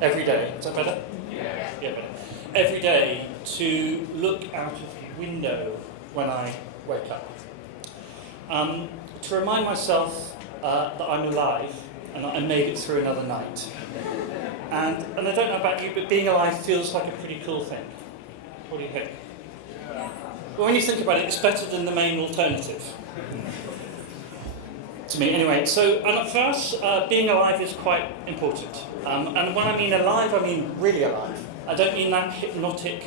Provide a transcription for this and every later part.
every day. Is that better? Yeah. Yeah, better. Every day to look out of the window when I wake up. To remind myself that I'm alive and that I made it through another night. And I don't know about you, but being alive feels like a pretty cool thing. What do you think? Well, when you think about it, it's better than the main alternative. To me, anyway. So, and for us, being alive is quite important. And when I mean alive, I mean really alive. I don't mean that hypnotic,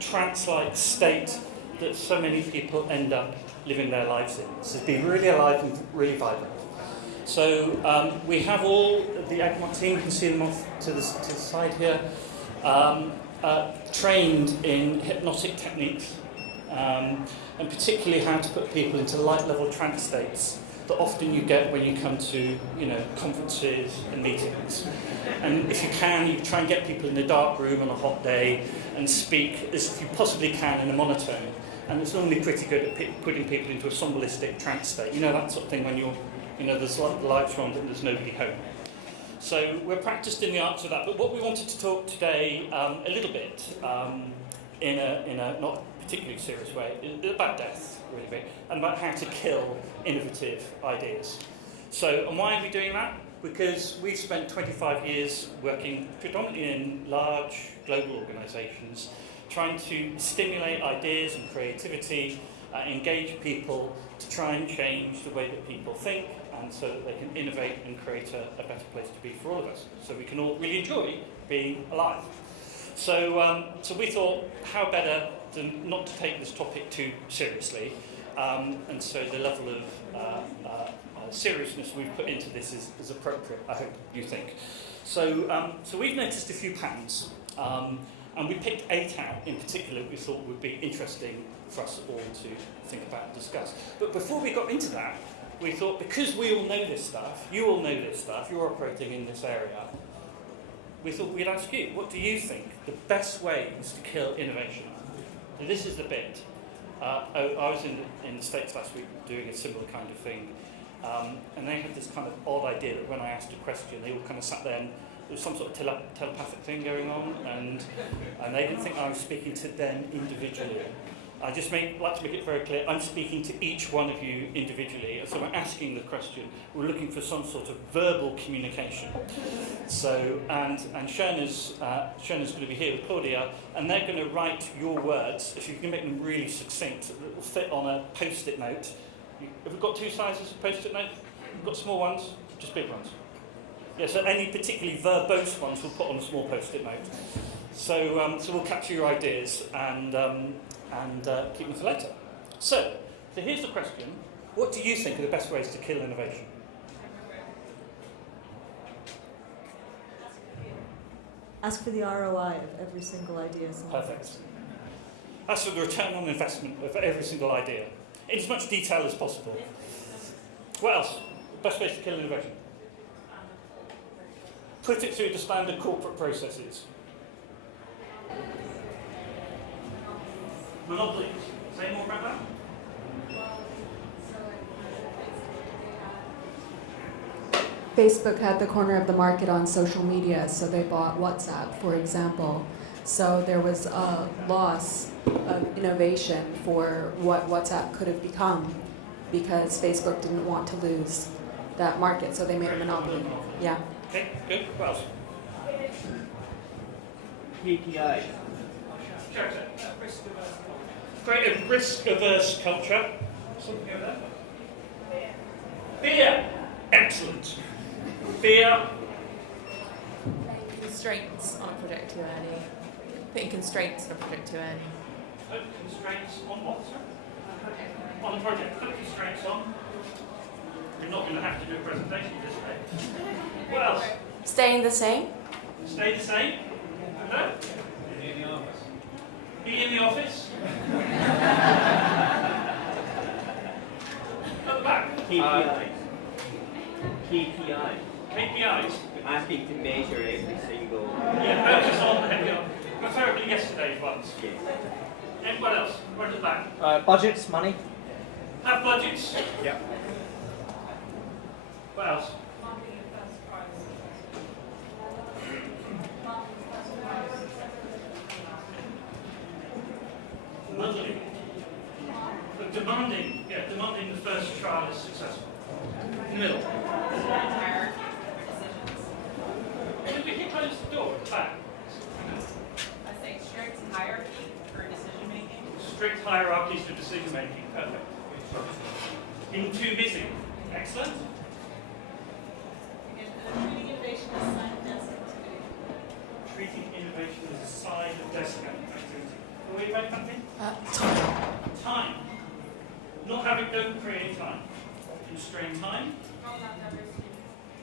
trance-like state that so many people end up living their lives in. So to be really alive and really vibrant. So we have all the Egremont team, you can see them off to the side here, trained in hypnotic techniques, and particularly how to put people into light-level trance states that often you get when you come to, conferences and meetings. And if you can, you try and get people in a dark room on a hot day and speak as you possibly can in a monotone. And it's normally pretty good at putting people into a somnambulistic trance state. You know, that sort of thing when you're, there's the lights on and there's nobody home. So we're practiced in the arts of that. But what we wanted to talk today a little bit, in a not particularly serious way, is about death, really big, and about how to kill innovative ideas. So, and why are we doing that? Because we've spent 25 years working predominantly in large global organisations, trying to stimulate ideas and creativity, engage people to try and change the way that people think, and so that they can innovate and create a better place to be for all of us, so we can all really enjoy being alive. So, so we thought, how better than not to take this topic too seriously, and so the level of seriousness we've put into this is appropriate, I hope you think. So, so we've noticed a few patterns, and we picked 8 out in particular we thought would be interesting for us all to think about and discuss. But before we got into that, we thought, because we all know this stuff, you all know this stuff, you're operating in this area, we thought we'd ask you, what do you think the best ways to kill innovation are? And this is the bit. I was in the States last week doing a similar kind of thing, and they had this kind of odd idea that when I asked a question, they all kind of sat there and there was some sort of telepathic thing going on, and they didn't think I was speaking to them individually. I just like to make it very clear, I'm speaking to each one of you individually, so we're asking the question, we're looking for some sort of verbal communication. So, and Sherna's going to be here with Claudia, and they're going to write your words, if you can make them really succinct, that will fit on a post-it note. Have we got 2 sizes of post-it note? We've got small ones, just big ones. Yeah, so any particularly verbose ones we'll put on a small post-it note. So, so we'll capture your ideas and keep them for later. So here's the question. What do you think are the best ways to kill innovation? Ask for the ROI of every single idea. Perfect. Ask for the return on investment of every single idea, in as much detail as possible. What else? Best ways to kill innovation? Put it through the standard corporate processes. Monopolies. Say more about that? Facebook had the corner of the market on social media, so they bought WhatsApp, for example. So there was a loss of innovation for what WhatsApp could have become because Facebook didn't want to lose that market, so they made a monopoly. Yeah. Okay, good. What else? KPI. Create a risk-averse culture. Something over there. Fear. Excellent. Fear. Constraints on a project too early. Putting constraints on a project too early. Put constraints on what, sir? On the project. Put constraints on. You're not going to have to do a presentation this day. What else? Staying the same. Stay the same. No? Be in the office. Be in the office. At the back. KPI. KPI. KPIs. Asking to measure every single. Yeah, focus on preferably yesterday's ones. Yes. And what else? Where's the back? Budgets, money. Have budgets. Yep. What else? plan? I say strict hierarchy for decision making. Strict hierarchies for decision making. Perfect. Being too busy. Excellent. Treating innovation as a sign of desk activity. Treating innovation as a side of desk activity. Are we both happy? Time. Time. Not having, don't create time. Constrain time.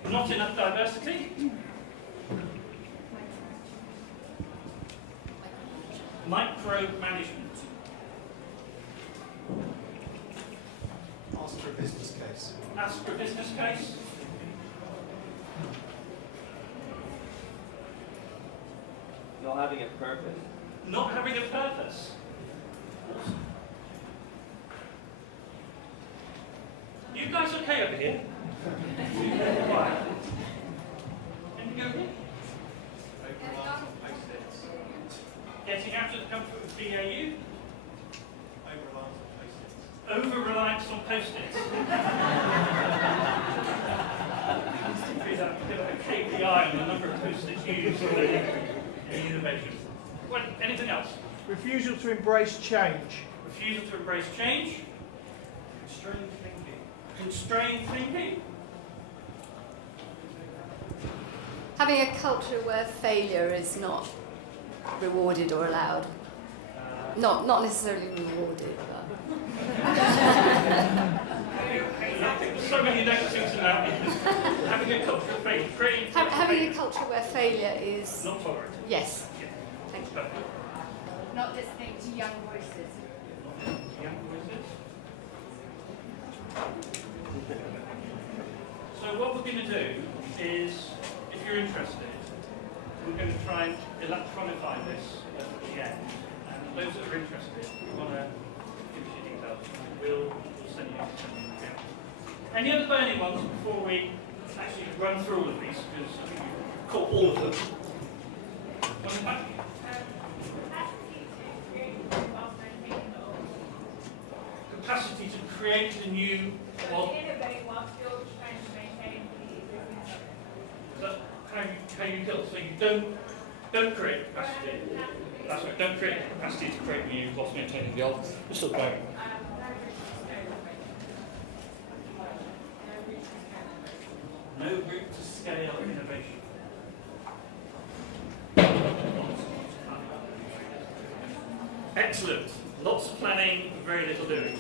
Not enough diversity. Micromanagement. Ask for a business case. Ask for a business case. Not having a purpose. Not having a purpose. Awesome. You guys okay over here? Quiet. Anything over here? Getting out of the comfort of BAU? Over-reliance on post-its. Is that a KPI on the number of post-its used in innovation? What, anything else? Refusal to embrace change. Refusal to embrace change. Constrained thinking. Constrained thinking. Having a culture where failure is not rewarded or allowed. Not necessarily rewarded, but... So many negatives in that. Having a culture of failure. Having a culture where failure is... Not tolerated. Yes. Yeah. Thank you. Perfect. Not listening to young voices. Young voices. So what we're going to do is, if you're interested, we're going to try and electronify this at the end. And those that are interested, we want to give us your details. We'll send you again. Any other burning ones before we actually run through all of these? Because I think we've caught all of them. One back. Capacity to create the new. Well, Innovate while still trying to maintain the existing. is that how you kill? So you don't create capacity. That's right. Don't create the capacity to create new whilst maintaining the old. You're still going. No route to scale innovation. Excellent. Lots of planning, very little doing.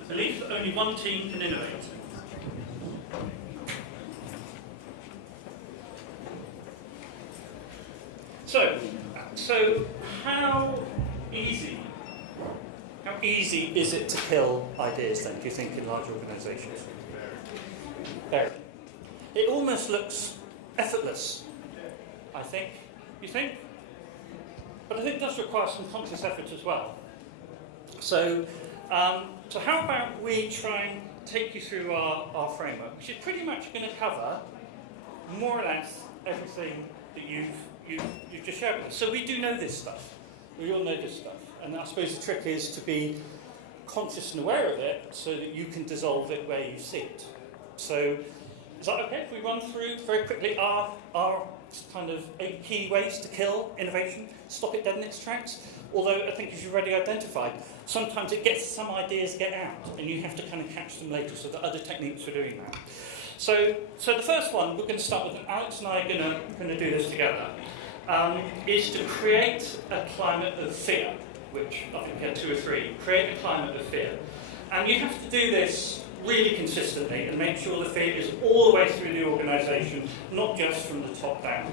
The belief that only one team can innovate. So how easy is it to kill ideas then, do you think, in large organisations? Very. It almost looks effortless, I think. You think? But I think it does require some conscious effort as well. So how about we try and take you through our framework, which is pretty much going to cover more or less everything that you've just shared with us. So we do know this stuff. We all know this stuff. And I suppose the trick is to be conscious and aware of it so that you can dissolve it where you see it. So is that okay if we run through very quickly our kind of 8 key ways to kill innovation, stop it dead in its tracks? Although I think as you've already identified, sometimes some ideas get out and you have to kind of catch them later, so there are other techniques for doing that. So the first one, we're going to start with, and Alex and I are going to do this together, is to create a climate of fear, which I think we had 2 or 3. Create a climate of fear. And you have to do this really consistently and make sure the fear is all the way through the organisation, not just from the top down.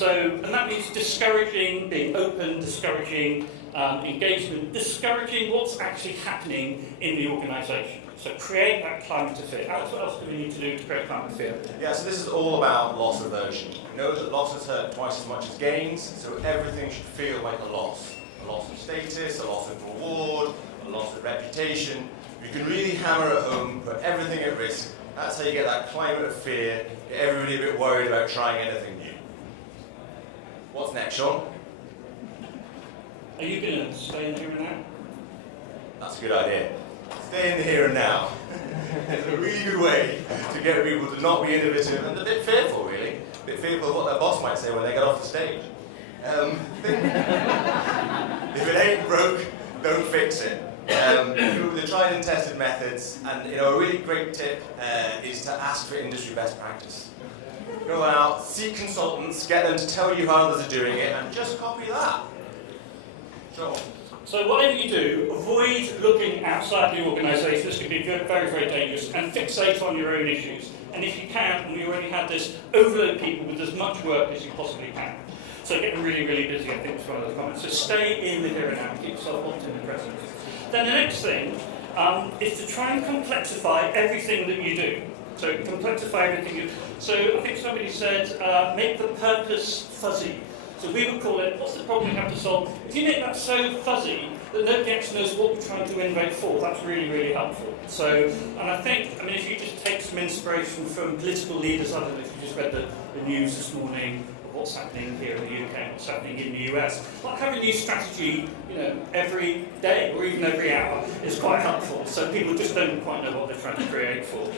And that means discouraging being open, discouraging engagement, discouraging what's actually happening in the organisation. So create that climate of fear. Alex, what else do we need to do to create a climate of fear? Yeah, so this is all about loss aversion. We know that losses hurt twice as much as gains, so everything should feel like a loss. A loss of status, a loss of reward, a loss of reputation. You can really hammer it home, put everything at risk. That's how you get that climate of fear, get everybody a bit worried about trying anything new. What's next, Sean? Are you going to stay in here and now? That's a good idea. Stay in the here and now. It's a really good way to get people to not be innovative and a bit fearful, really. A bit fearful of what their boss might say when they get off the stage. If it ain't broke, don't fix it. The tried and tested methods, and a really great tip is to ask for industry best practice. Go out, seek consultants, get them to tell you how others are doing it, and just copy that. Sure. So whatever you do, avoid looking outside the organisation. This can be very, very dangerous, and fixate on your own issues. And if you can, and we already had this, overload people with as much work as you possibly can. So getting really, really busy, I think, is one of the comments. So stay in the here and now, keep yourself locked in the present. Then the next thing is to try and complexify everything that you do. So complexify everything you do. So I think somebody said, make the purpose fuzzy. So we would call it, what's the problem you have to solve? If you make that so fuzzy that nobody actually knows what you're trying to innovate for, that's really, really helpful. So, and I think, if you just take some inspiration from political leaders, I don't know if you just read the news this morning, of what's happening here in the UK, what's happening in the US, like having a new strategy, every day or even every hour is quite helpful. So people just don't quite know what they're trying to create for.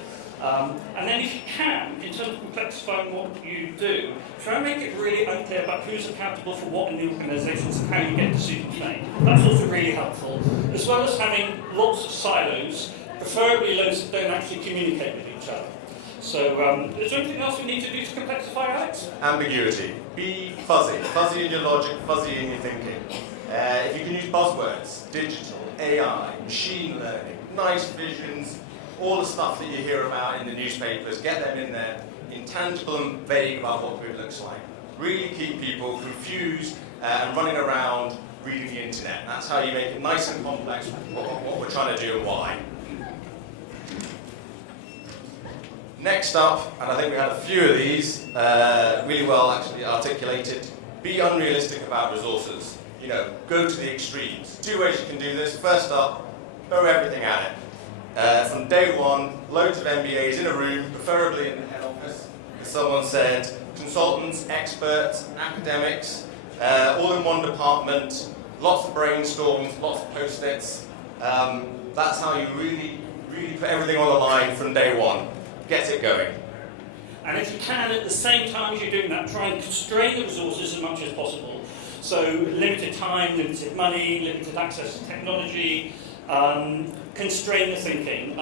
And then if you can, in terms of complexifying what you do, try and make it really unclear about who's accountable for what in the organisations and how you get decisions made. That's also really helpful, as well as having lots of silos, preferably those that don't actually communicate with each other. So is there anything else we need to do to complexify, Alex? Ambiguity. Be fuzzy. Fuzzy in your logic, fuzzy in your thinking. If you can use buzzwords, digital, AI, machine learning, nice visions, all the stuff that you hear about in the newspapers, get them in there, intangible and vague about what good looks like. Really keep people confused and running around reading the internet. That's how you make it nice and complex, what we're trying to do and why. Next up, and I think we had a few of these, really well actually articulated, be unrealistic about resources. Go to the extremes. 2 ways you can do this. First up, throw everything at it. From day one, loads of MBAs in a room, preferably in the head office, as someone said, consultants, experts, academics, all in one department, lots of brainstorms, lots of post-its. That's how you really put everything on the line from day one. Get it going. And if you can, at the same time as you're doing that, try and constrain the resources as much as possible. So limited time, limited money, limited access to technology, constrain the thinking.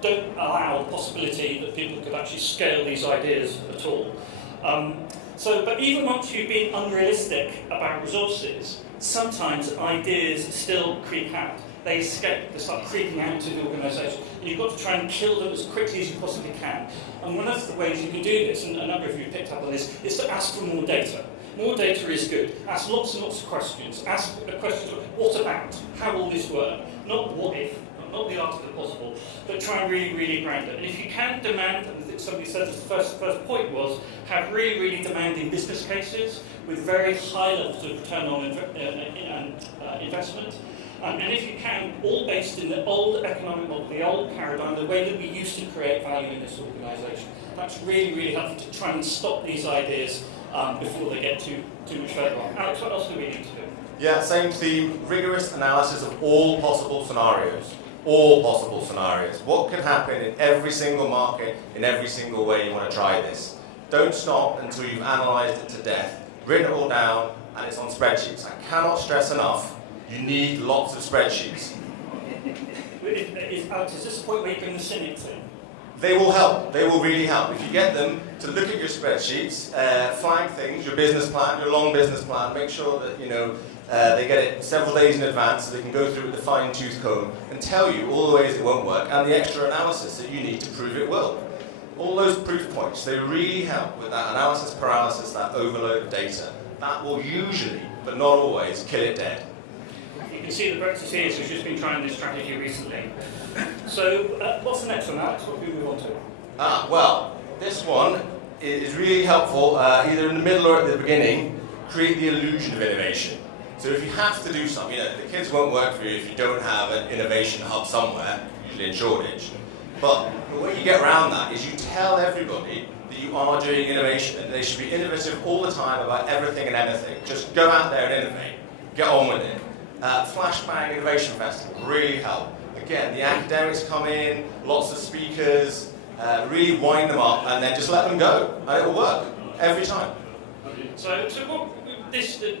Don't allow the possibility that people could actually scale these ideas at all. But even once you've been unrealistic about resources, sometimes ideas still creep out. They escape, they start creeping out to the organisation. And you've got to try and kill them as quickly as you possibly can. And one of the ways you can do this, and a number of you picked up on this, is to ask for more data. More data is good. Ask lots and lots of questions. Ask questions like, what about? How will this work? Not what if, not the art of the possible, but try and really ground it. And if you can demand, and I think somebody said this, the first point was, have really demanding business cases with very high levels of return on investment. And if you can, all based in the old economic model, the old paradigm, the way that we used to create value in this organisation. That's really helpful to try and stop these ideas before they get too much further on. Alex, what else do we need to do? Yeah, same theme, rigorous analysis of all possible scenarios. All possible scenarios. What could happen in every single market, in every single way you want to try this. Don't stop until you've analysed it to death, written it all down, and it's on spreadsheets. I cannot stress enough, you need lots of spreadsheets. Alex, is this the point where you bring the cynics in? They will help. They will really help. If you get them to look at your spreadsheets, flag things, your business plan, your long business plan, make sure that they get it several days in advance so they can go through it with a fine-tooth comb and tell you all the ways it won't work and the extra analysis that you need to prove it will. All those proof points, they really help with that analysis paralysis, that overload of data. That will usually, but not always, kill it dead. You can see the Brexit here, so she's just been trying this strategy recently. So, what's the next one, Alex? What do we move on to? Well, this one is really helpful, either in the middle or at the beginning, create the illusion of innovation. So if you have to do something, the kids won't work for you if you don't have an innovation hub somewhere, usually in Shoreditch. But the way you get around that is you tell everybody that you are doing innovation and they should be innovative all the time about everything and anything. Just go out there and innovate. Get on with it. Flashbang Innovation Festival really help. again, the academics come in, lots of speakers, really wind them up, and then just let them go, and it will work every time. So what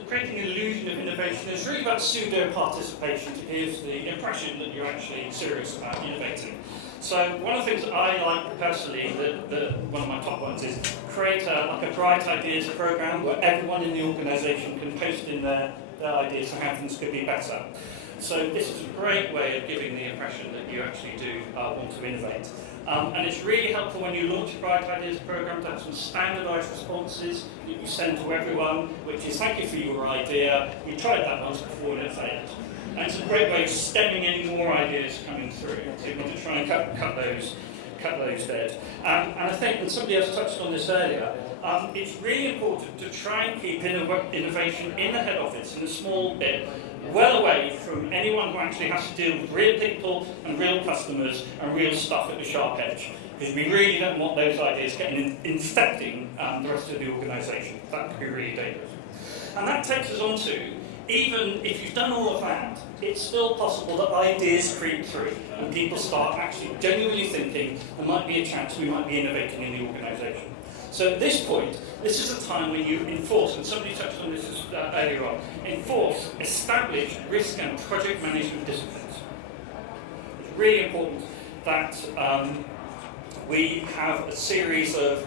creating an illusion of innovation is really about pseudo-participation to give the impression that you're actually serious about innovating. So one of the things that I like personally, one of my top ones, is create a Bright Ideas program where everyone in the organisation can post in their ideas for how things could be better. So this is a great way of giving the impression that you actually do want to innovate. And it's really helpful when you launch a Bright Ideas program to have some standardised responses that you send to everyone, which is thank you for your idea, we tried that once before and it failed. And it's a great way of stemming any more ideas coming through. So you want to try and cut those dead. And I think, and somebody else touched on this earlier, it's really important to try and keep innovation in the head office in a small bit, well away from anyone who actually has to deal with real people and real customers and real stuff at the sharp edge. Because we really don't want those ideas infecting the rest of the organisation. That could be really dangerous. And that takes us on to, even if you've done all of that, it's still possible that ideas creep through and people start actually genuinely thinking there might be a chance we might be innovating in the organisation. So at this point, this is a time when you enforce, and somebody touched on this earlier on, enforce established risk and project management disciplines. It's really important that we have a series of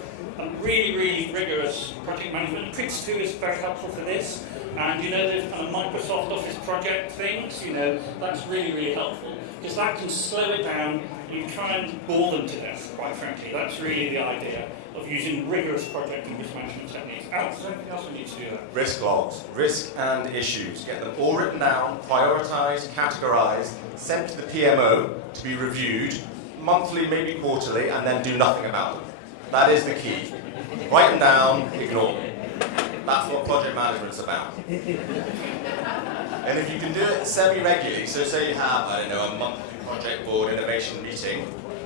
really, really rigorous project management. Prince 2 is very helpful for this. And you know, those kind of Microsoft Office project things, you know, that's really, really helpful. Because that can slow it down. You try and bore them to death, quite frankly. That's really the idea of using rigorous project and risk management techniques. Alex, is there anything else we need to do there? Risk logs, risk and issues. Get them all written down, prioritised, categorised, sent to the PMO to be reviewed monthly, maybe quarterly, and then do nothing about them. That is the key. Write them down, ignore them. That's what project management's about. And if you can do it semi-regularly, so say you have, I don't know, a monthly project board innovation meeting,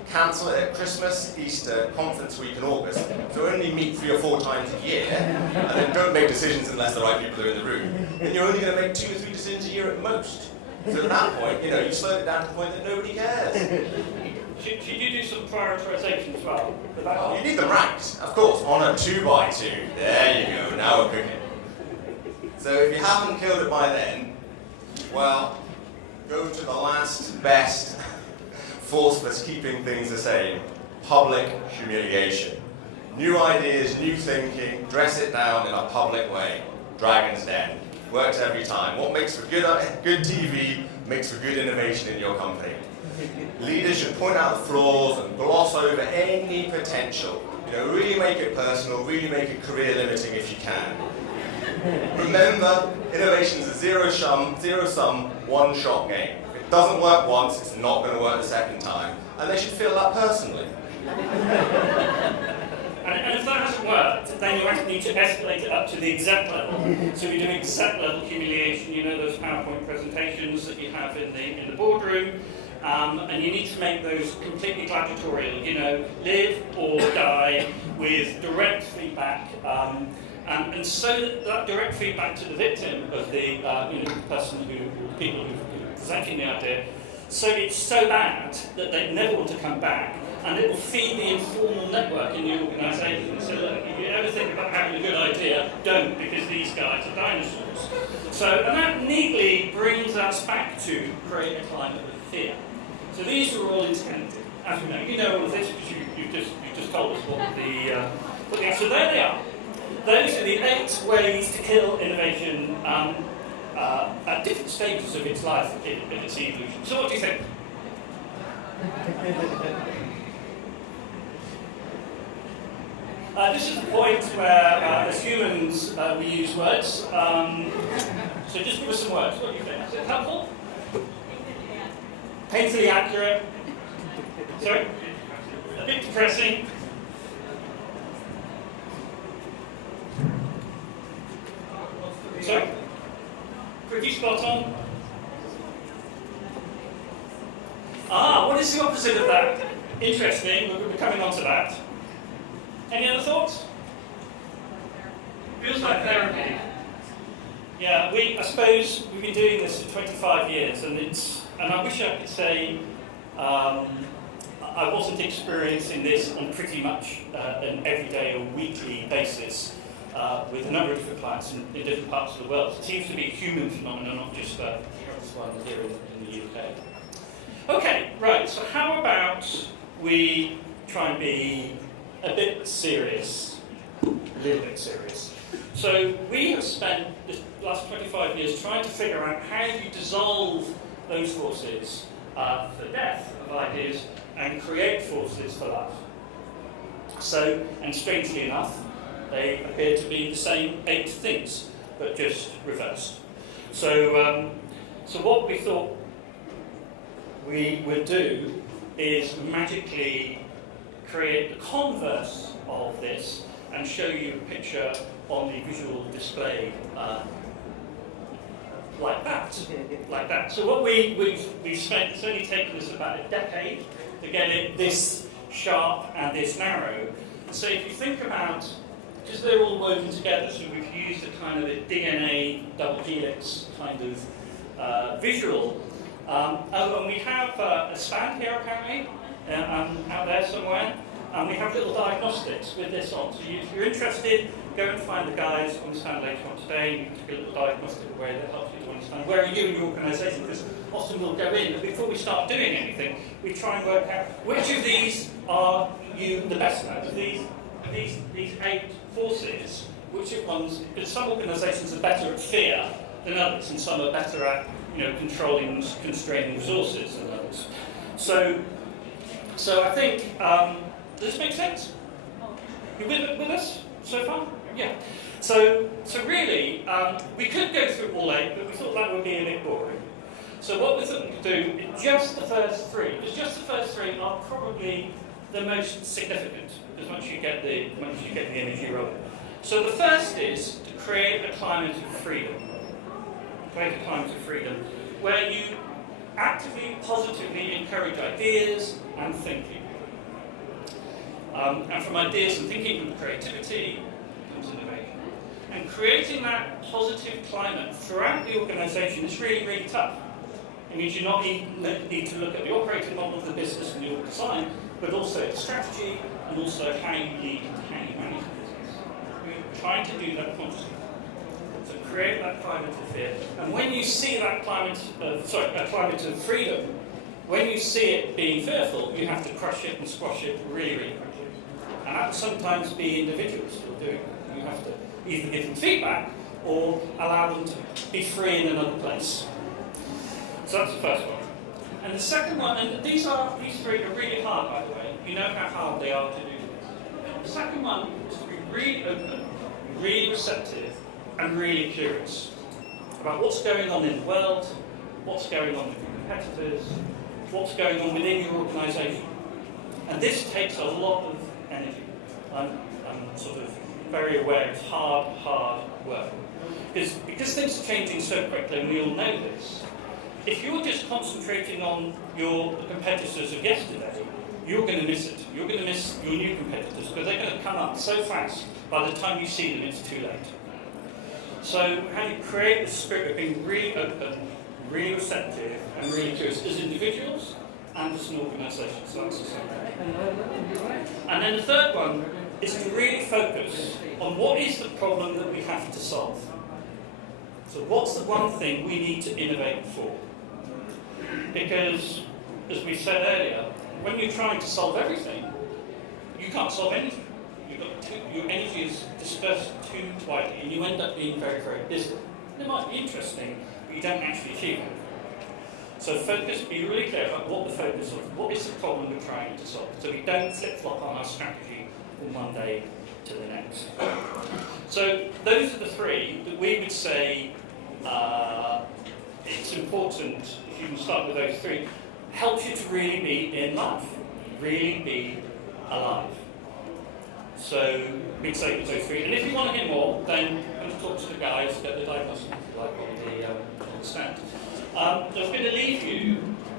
cancel it at Christmas, Easter, conference week in August, so only meet 3 or 4 times a year, and then don't make decisions unless the right people are in the room, then you're only going to make 2 or 3 decisions a year at most. So at that point, you know, you slow it down to the point that nobody cares. Should you do some prioritisation as well? Oh, you need them ranked, of course, on a 2x2. There you go, now we're cooking. So if you haven't killed it by then, well, go to the last best force that's keeping things the same. Public humiliation. New ideas, new thinking, dress it down in a public way. Dragon's Den. Works every time. What makes for good TV makes for good innovation in your company. Leaders should point out the flaws and gloss over any potential. You know, really make it personal, really make it career limiting if you can. Remember, innovation is a zero-sum, one-shot game. If it doesn't work once, it's not going to work the second time. And they should feel that personally. And if that hasn't worked, then you actually need to escalate it up to the exec level. So we do exec level humiliation, you know, those PowerPoint presentations that you have in the boardroom. And you need to make those completely gladiatorial, you know, live or die with direct feedback. And so that direct feedback to the victim of the, you know, the person people who are presenting the idea, so it's so bad that they never want to come back, and it will feed the informal network in the organisation. So look, if you ever think about having a good idea, don't, because these guys are dinosaurs. So, and that neatly brings us back to create a climate of fear. So these are all intended, as we know. You know all of this because you've just told us what the so there they are. Those are the 8 ways to kill innovation at different stages of its life in its evolution. So what do you think? This is the point where, as humans, we use words. So just give us some words. What do you think? Is it helpful? Painfully accurate. Sorry? A bit depressing. Sorry? Pretty spot on. What is the opposite of that? Interesting, we're coming on to that. Any other thoughts? Feels like therapy. Yeah, I suppose we've been doing this for 25 years, and I wish I could say I wasn't experiencing this on pretty much an everyday or weekly basis with a number of different clients in different parts of the world. It seems to be a human phenomenon, not just one here in the UK. Okay, right, so how about we try and be a bit serious, a little bit serious. So we have spent the last 25 years trying to figure out how you dissolve those forces for death of ideas and create forces for life. So, and strangely enough, they appear to be the same 8 things, but just reversed. So, so what we thought we would do is magically create the converse of this and show you a picture on the visual display like that. So what we've spent, it's only taken us about a decade to get it this sharp and this narrow. So if you think about, because they're all woven together, so we've used a kind of a DNA double helix kind of visual. And we have a stand here apparently, out there somewhere. And we have little diagnostics with this on. So if you're interested, go and find the guys on the stand later on today. You can take a little diagnostic way that helps you to understand where are you in your organisation, because often we'll go in, but before we start doing anything, we try and work out which of these are you the best at. Of these 8 forces, which of ones, because some organisations are better at fear than others, and some are better at controlling, constraining resources than others. So I think, does this make sense? You with us so far? Yeah. So really, we could go through all 8, but we thought that would be a bit boring. So what we thought we could do is just the first 3, because just the first 3 are probably the most significant, because once you get the energy rolling. So the first is to create a climate of freedom. Create a climate of freedom where you actively, positively encourage ideas and thinking. And from ideas and thinking and creativity comes innovation. And creating that positive climate throughout the organisation is really, really tough. It means you not need to look at the operating model of the business and the org design, but also its strategy and also how you lead and how you manage the business. We're trying to do that consciously. So create that climate of fear. And when you see that climate of freedom, when you see it being fearful, you have to crush it and squash it really, really quickly. And that will sometimes be individuals who will do it. You have to either give them feedback or allow them to be free in another place. So that's the first one. And the second one, and these 3 are really hard, by the way. You know how hard they are to do this. The second one is to be really open, really receptive, and really curious about what's going on in the world, what's going on with your competitors, what's going on within your organisation. And this takes a lot of energy. I'm sort of very aware it's hard work. Because things are changing so quickly, and we all know this, if you're just concentrating on your competitors of yesterday, you're going to miss it. You're going to miss your new competitors, because they're going to come up so fast, by the time you see them, it's too late. So how do you create the spirit of being really open, really receptive, and really curious as individuals and as an organisation? So that's the second. And then the third one is to really focus on what is the problem that we have to solve. So what's the one thing we need to innovate for? Because, as we said earlier, when you're trying to solve everything, you can't solve anything. Your energy is dispersed too widely, and you end up being very, very busy. It might be interesting, but you don't actually achieve it. So focus, be really clear about what the focus of, what is the problem we're trying to solve, so we don't flip-flop on our strategy from one day to the next. So those are the 3 that we would say it's important, if you can start with those 3, helps you to really be in life, really be alive. So we'd say those 3. And if you want to hear more, then come talk to the guys, get the diagnostic if you like on the stand. I was going to leave you,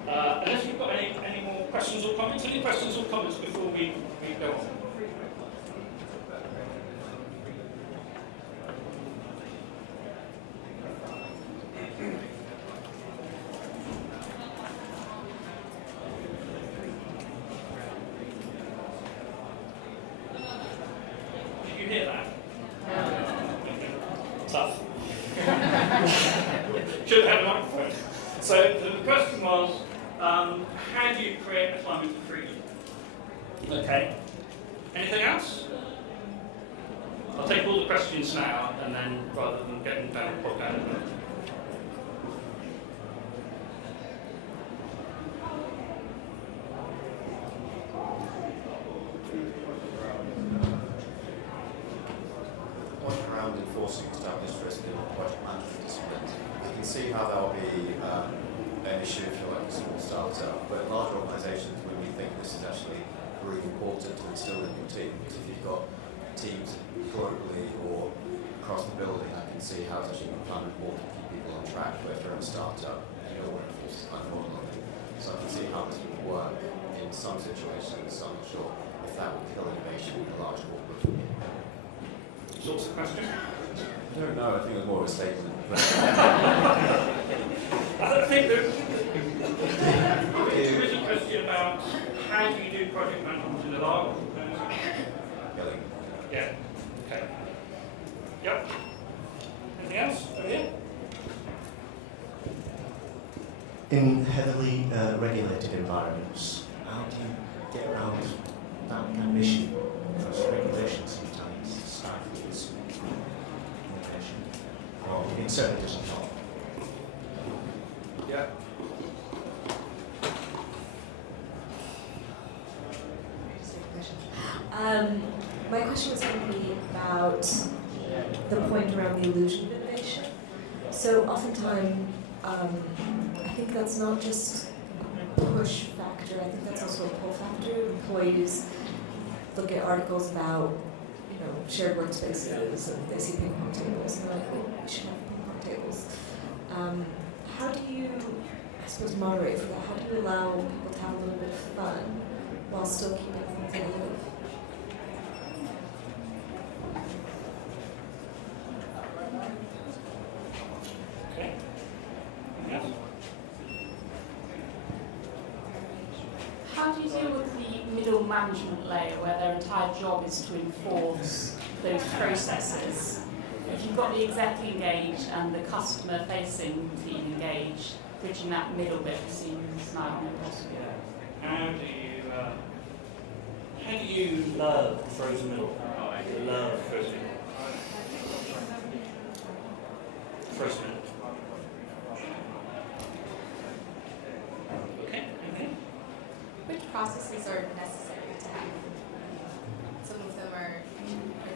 unless you've got any more questions or comments. Any questions or comments before we go on? hear that? Tough. Should have had a microphone. So the question was, how do you create a climate of freedom? Okay. Anything else? I'll take all the questions now, and then rather than getting bogged down in them. Around enforcing established risk and project management disciplines, I can see how that will be an issue if you're like a small startup, but in large organisations, when we think this is actually really important to instill in your team, because if you've got teams globally or across the building, I can see how it's actually kind of important to keep people on track, but if you're in a startup, you don't want to enforce this kind of model. So I can see how this would work in some situations, so I'm not sure if that would kill innovation in a large corporate. What's the question? I don't know, I think it was more of a statement. I don't think there is a question about how do you do project management in a large organisation? Yeah. Okay. Yep. Anything else? Over here? In heavily regulated environments, how do you get around that kind of issue? Because regulation sometimes stifles innovation, or it certainly doesn't help. Yeah. My question was going to be about the point around the illusion of innovation. So oftentimes, I think that's not just a push factor, I think that's also a pull factor. Employees look at articles about, shared workspaces, and they see ping pong tables, and they're like, oh, we should have ping pong tables. How do you, I suppose, moderate for that? How do you allow people to have a little bit of fun while still keeping things innovative? Okay. Yes. How do you deal with the middle management layer where their entire job is to enforce those processes? If you've got the exec engaged and the customer-facing team engaged, bridging that middle bit seems nigh on impossible. Yeah. How do you love the frozen middle? Love the frozen middle. Frozen middle. Okay. Okay. Which processes are necessary to have? Some of them are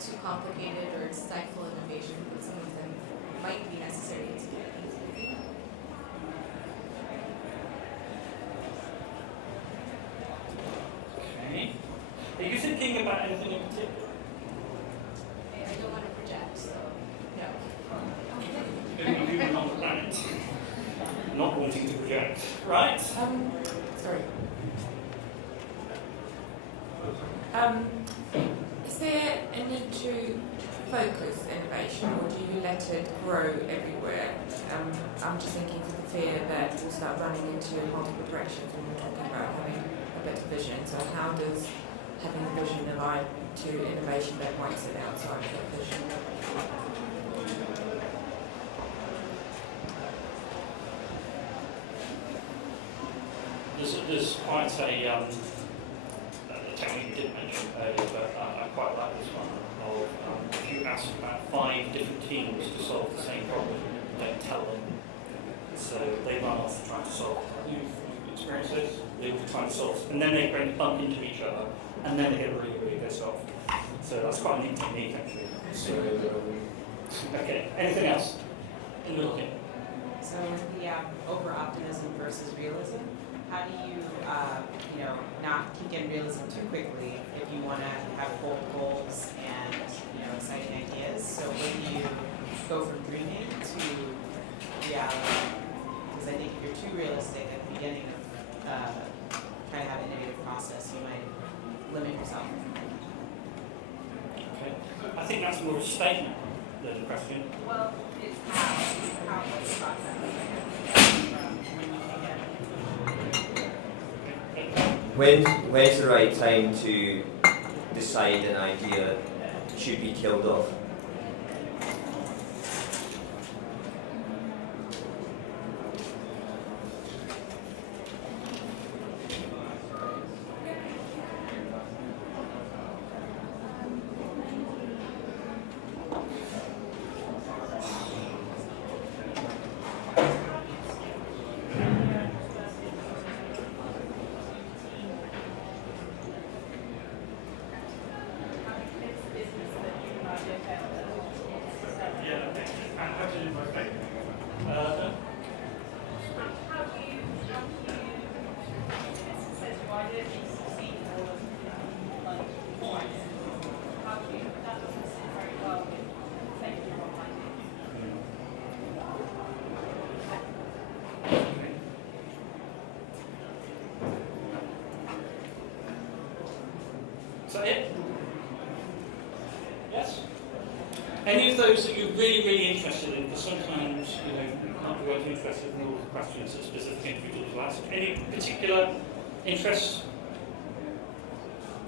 too complicated or stifle innovation, but some of them might be necessary to get things moving. Okay. Are you thinking about anything in particular? I don't want to project, so no. You're going to be human on the planet. Not wanting to project. Right? Sorry. Is there a need to focus innovation, or do you let it grow everywhere? I'm just thinking for the fear that we'll start running into multiple directions when we're talking about having a better vision. So how does having a vision align to innovation that might sit outside of that vision? There's quite a technique you didn't mention earlier, but I quite like this one. If you ask about 5 different teams to solve the same problem, don't tell them. So they run off trying to solve. You've experienced this? They're trying to solve, and then they bump into each other, and then they get really, really pissed off. So that's quite a neat technique, actually. So, okay. Anything else? In the middle here. So the over-optimism versus realism, how do you, not keep getting realism too quickly if you want to have bold goals and, exciting ideas? So when do you go from dreaming to reality? Because I think if you're too realistic at the beginning of trying to have an innovative process, you might limit yourself. Okay. I think that's more of a statement than a question. Well, it's how the process When's the right time to decide an idea should be killed off? Is that it? Yes? Any of those that you're really, really interested in, because sometimes you might be working interested in all the questions that specific individuals will ask. Any particular interest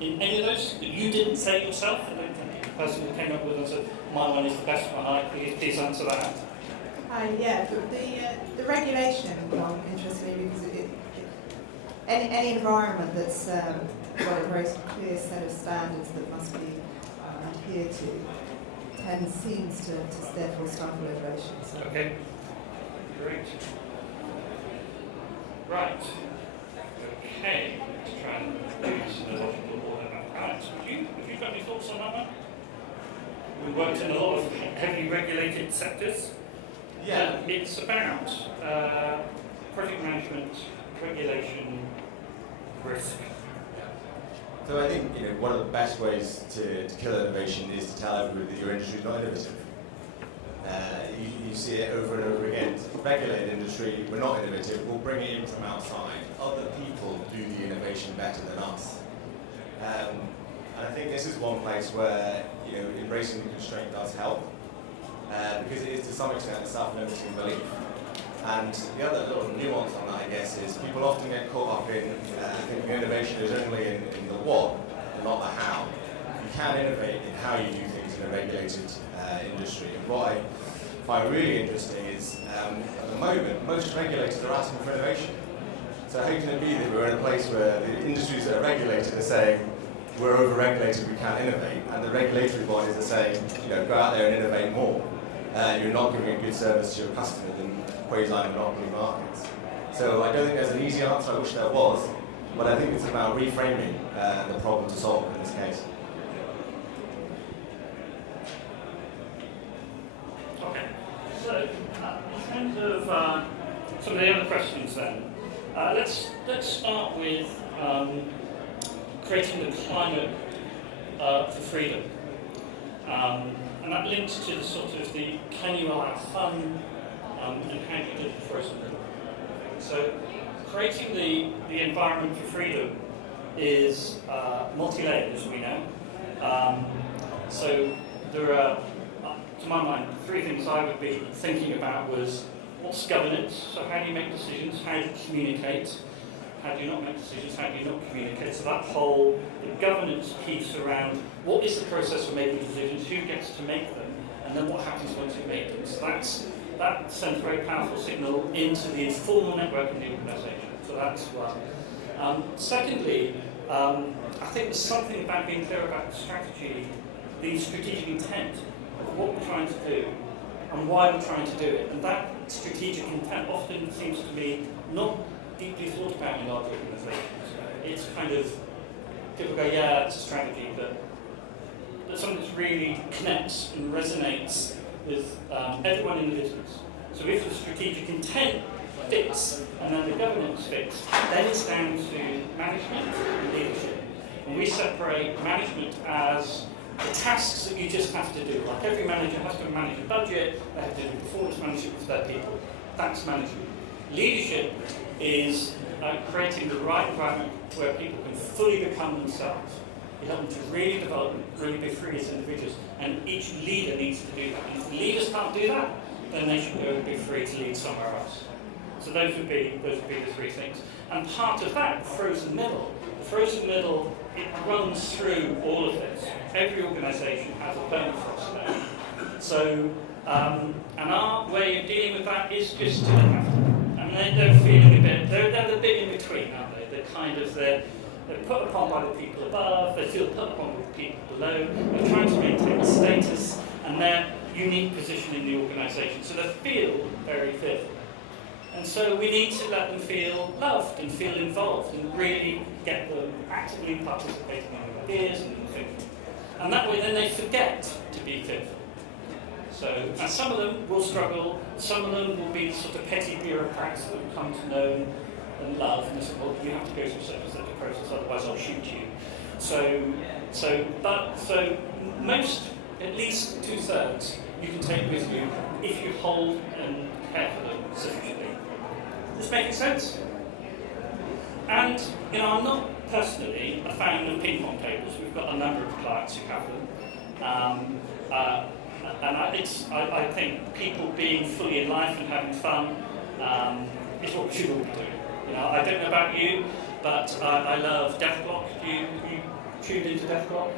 in any of those that you didn't say yourself? I don't think the person who came up with and said, my one is the best one, please answer that. Yeah, the regulation interests me because any environment that's got a very clear set of standards that must be adhered to seems to therefore stifle innovation. So. Okay, great. Right. Okay, let's try and do this in a logical order. Alex, have you got any thoughts on that one? We worked in a lot of heavily regulated sectors. Yeah. It's about project management, regulation, risk. So I think one of the best ways to kill innovation is to tell everybody that your industry is not innovative. You see it over and over again. It's a regulated industry, we're not innovative, we'll bring it in from outside. Other people do the innovation better than us. And I think this is one place where embracing the constraint does help, because it is to some extent a self-limiting belief. And the other little nuance on that, I guess, is people often get caught up in thinking innovation is only in the what, and not the how. You can innovate in how you do things in a regulated industry. And what I find really interesting is, at the moment, most regulators are asking for innovation. So how can it be that we're in a place where the industries that are regulated are saying, we're over-regulated, we can't innovate, and the regulatory bodies are saying, go out there and innovate more. You're not giving a good service to your customers in quasi-monopoly markets. So I don't think there's an easy answer, I wish there was, but I think it's about reframing the problem to solve in this case. Okay, so in terms of some of the other questions then, let's start with creating the climate for freedom. And that links to the sort of the can you allow fun and how do you do it for us. So creating the environment for freedom is multi-layered, as we know. So there are, to my mind, three things I would be thinking about was what's governance, so how do you make decisions, how do you communicate, how do you not make decisions, how do you not communicate, so that whole the governance piece around what is the process for making decisions, who gets to make them, and then what happens once you make them. So that sends a very powerful signal into the informal network in the organisation, so that's one. Secondly, I think there's something about being clear about the strategy, the strategic intent of what we're trying to do and why we're trying to do it. And that strategic intent often seems to be not deeply thought about in large organisations. It's kind of, people go, yeah, it's a strategy, but something that really connects and resonates with everyone in the business. So if the strategic intent fits and then the governance fits, then it's down to management and leadership. And we separate management as the tasks that you just have to do. Like every manager has to manage a budget, they have to do performance management for their people. That's management. Leadership is creating the right environment where people can fully become themselves. You help them to really develop and really be free as individuals. And each leader needs to do that. And if the leaders can't do that, then they should go and be free to lead somewhere else. So those would be the three things. And part of that, the frozen middle it runs through all of this. Every organisation has a permafrost there. So, and our way of dealing with that is just to look after them. And they're feeling a bit, they're the bit in between, aren't they? They're kind of, they're put upon by the people above, they feel put upon by the people below, they're trying to maintain status and their unique position in the organisation. So they feel very fearful. And so we need to let them feel loved and feel involved and really get them actively participating in their ideas and thinking. And that way then they forget to be fearful. So, and some of them will struggle, some of them will be sort of petty bureaucrats that will come to know and love, and they say, well, you have to go through such a process, otherwise I'll shoot you. So most, at least 2/3, you can take with you if you hold and care for them sufficiently. Does this make sense? And, you know, I'm not personally a fan of ping pong tables. We've got a number of clients who have them. And I think people being fully in life and having fun is what we should all be doing. You know, I don't know about you, but I love Death Clock. You tuned into Death Clock?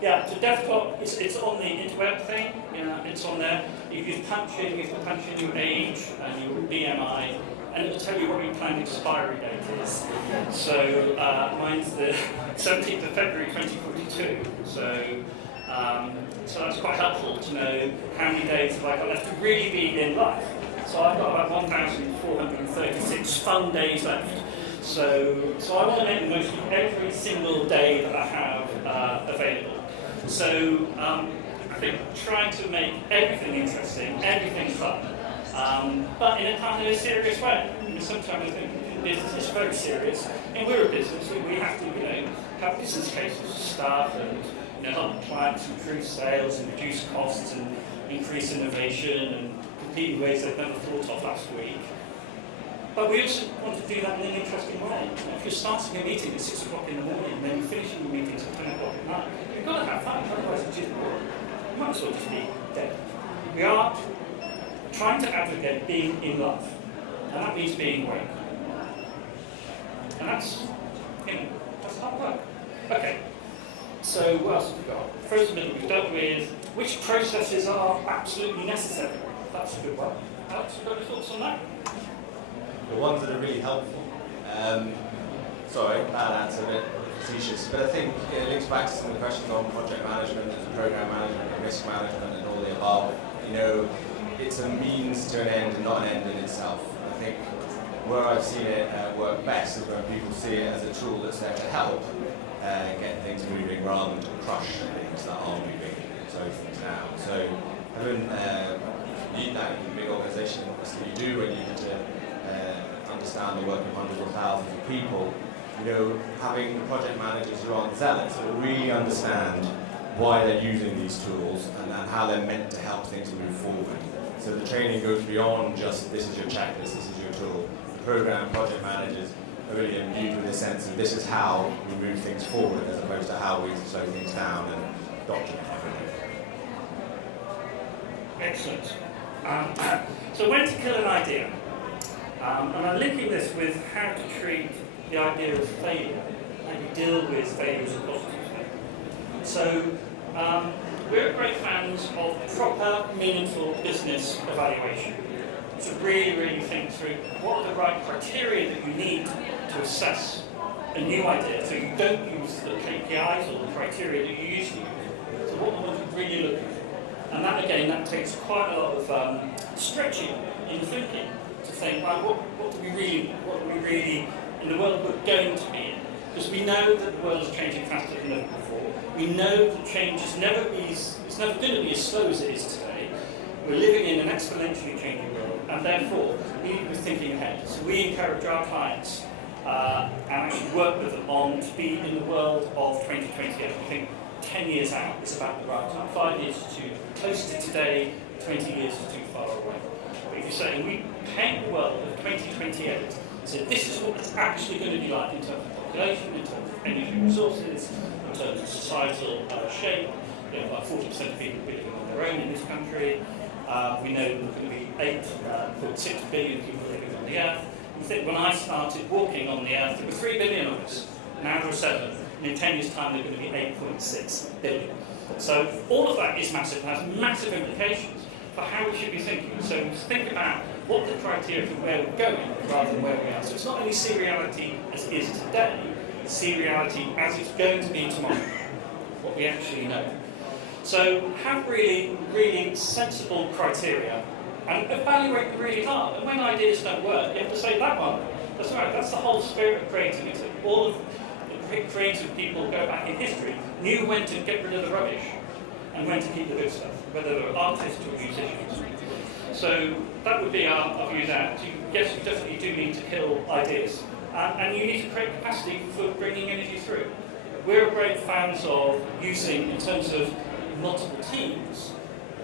Yeah, so Death Clock, it's on the interweb thing. You know, it's on there. You can punch in your age and your BMI, and it'll tell you what your planned expiry date is. So mine's the 17th of February 2042. So that's quite helpful to know how many days have I got left to really be in life. So I've got about 1,436 fun days left. So I want to make the most of every single day that I have available. So I think trying to make everything interesting, everything fun, but in a kind of a serious way. Because sometimes I think business is very serious, and we're a business, so we have to, you know, have business cases for staff and, you know, help clients improve sales and reduce costs and increase innovation and compete in ways they've never thought of last week. But we also want to do that in an interesting way. If you're starting a meeting at 6 o'clock in the morning and then you're finishing the meetings at 10 o'clock at night, you've got to have fun, otherwise it's just boring. You might as well just be dead. We are trying to advocate being in love, and that means being awake. And that's, you know, that's hard work. Okay, so what else have we got? First middle we've dealt with which processes are absolutely necessary. That's a good one. Alex, have you got any thoughts on that? The ones that are really helpful. Sorry, that answer a bit facetious, but I think it links back to some of the questions on project management and program management and risk management and all the above. You know, it's a means to an end and not an end in itself. I think where I've seen it work best is when people see it as a tool that's there to help get things moving rather than to crush things that are moving and slow things down. So having need that in a big organisation, obviously you do when you need to understand the work of hundreds of thousands of people. You know, having project managers who are zealots that really understand why they're using these tools and how they're meant to help things move forward. So the training goes beyond just this is your checklist, this is your tool. The program project managers are really imbued with a sense of this is how we move things forward as opposed to how we slow things down and document everything. Excellent. So when to kill an idea? And I'm linking this with how to treat the idea of failure, how to deal with failure as a positive thing. So we're great fans of proper, meaningful business evaluation. To really think through what are the right criteria that you need to assess a new idea, so you don't use the KPIs or the criteria that you used to use. So what are we really looking for? And that, again, that takes quite a lot of stretching in thinking to think, right, what do we really, in the world we're going to be in? Because we know that the world is changing faster than ever before. We know that change is never going to be as slow as it is today. We're living in an exponentially changing world, and therefore we need to be thinking ahead. So we encourage our clients and actually work with them on to be in the world of 2028. I think 10 years out is about the right time. 5 years is too close to today, 20 years is too far away. But if you say we paint the world of 2028, so this is what it's actually going to be like in terms of population, in terms of energy resources, in terms of societal shape. You know, about 40% of people are living on their own in this country. We know there's going to be 8.6 billion people living on the earth. You think when I started walking on the earth, there were 3 billion of us. now there are 7, and in 10 years' time they're going to be 8.6 billion. So all of that is massive and has massive implications for how we should be thinking. So think about what the criteria for where we're going rather than where we are. So it's not only seriality as it is today, it's seriality as it's going to be tomorrow, what we actually know. So have really, really sensible criteria and evaluate them really hard. And when ideas don't work, you have to say that one, that's right, that's the whole spirit of creativity. All of the creative people go back in history knew when to get rid of the rubbish and when to keep the good stuff, whether they were artists or musicians. So that would be our view that yes, you definitely do need to kill ideas, and you need to create capacity for bringing energy through. We're great fans of using, in terms of multiple teams,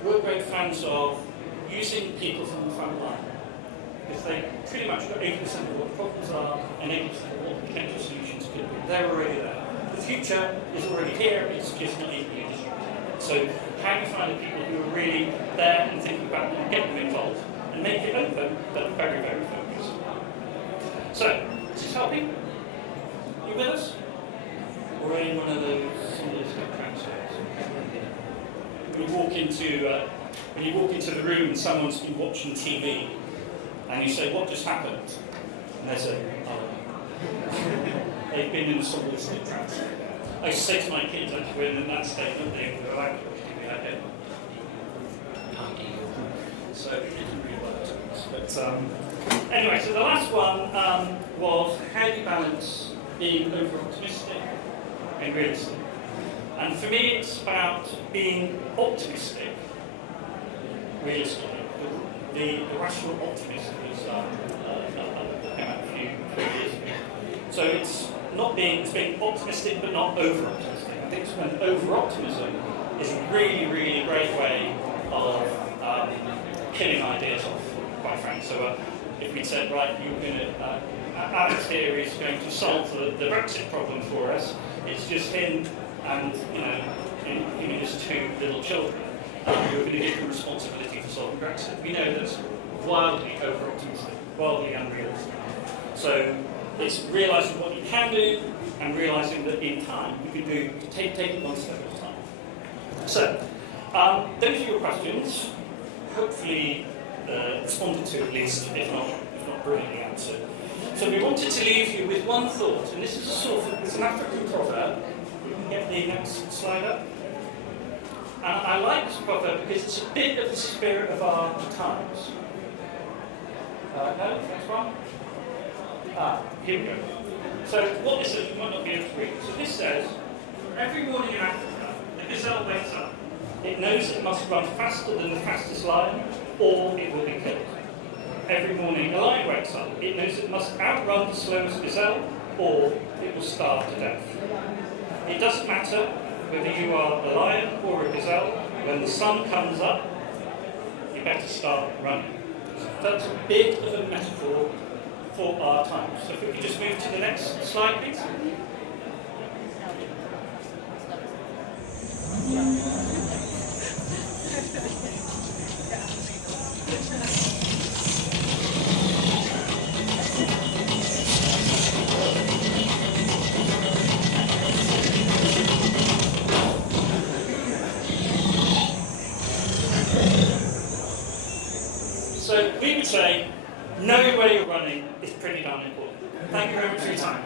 we're great fans of using people from the front line, because they pretty much got 80% of what the problems are and 80% of what the potential solutions could be. They're already there. The future is already here, it's just not equally distributed. So how do you find the people who are really there and thinking about them and get them involved and make it open, but very, very focused. So, is this helping? You with us? Or are you one of those transfers? When you walk into the room and someone's been watching TV and you say, what just happened? And they say, oh, they've been in a solution transfer. I used to say to my kids, actually, when in that state, that they were allowed to watch TV, I did. So it didn't really work. But anyway, so the last one was how do you balance being over-optimistic and realistic? And for me, it's about being optimistic, realistically. The rational optimist was came out a few years ago. So it's being optimistic but not over-optimistic. I think it's when over-optimism is a really, really great way of killing ideas off, quite frankly. So if we said, right, you're going to, Alex here is going to solve the Brexit problem for us, it's just him and, his 2 little children, who are going to give them responsibility for solving Brexit. We know that's wildly over-optimistic, wildly unrealistic. So it's realising what you can do and realising that in time you can take it one step at a time. So those are your questions. Hopefully responded to at least, if not brilliantly answered. So we wanted to leave you with one thought, and this is it's an African proverb. We can get the next slide up. And I like this proverb because it's a bit of the spirit of our times. No, next one. Here we go. So what this is, you might not be able to read. So this says, every morning in Africa, the gazelle wakes up. It knows it must run faster than the fastest lion, or it will be killed. Every morning a lion wakes up. It knows it must outrun the slowest gazelle, or it will starve to death. It doesn't matter whether you are a lion or a gazelle, when the sun comes up, you better start running. So that's a bit of a metaphor for our times. So if we could just move to the next slide, please. So we would say, knowing where you're running is pretty darn important. Thank you very much for your time.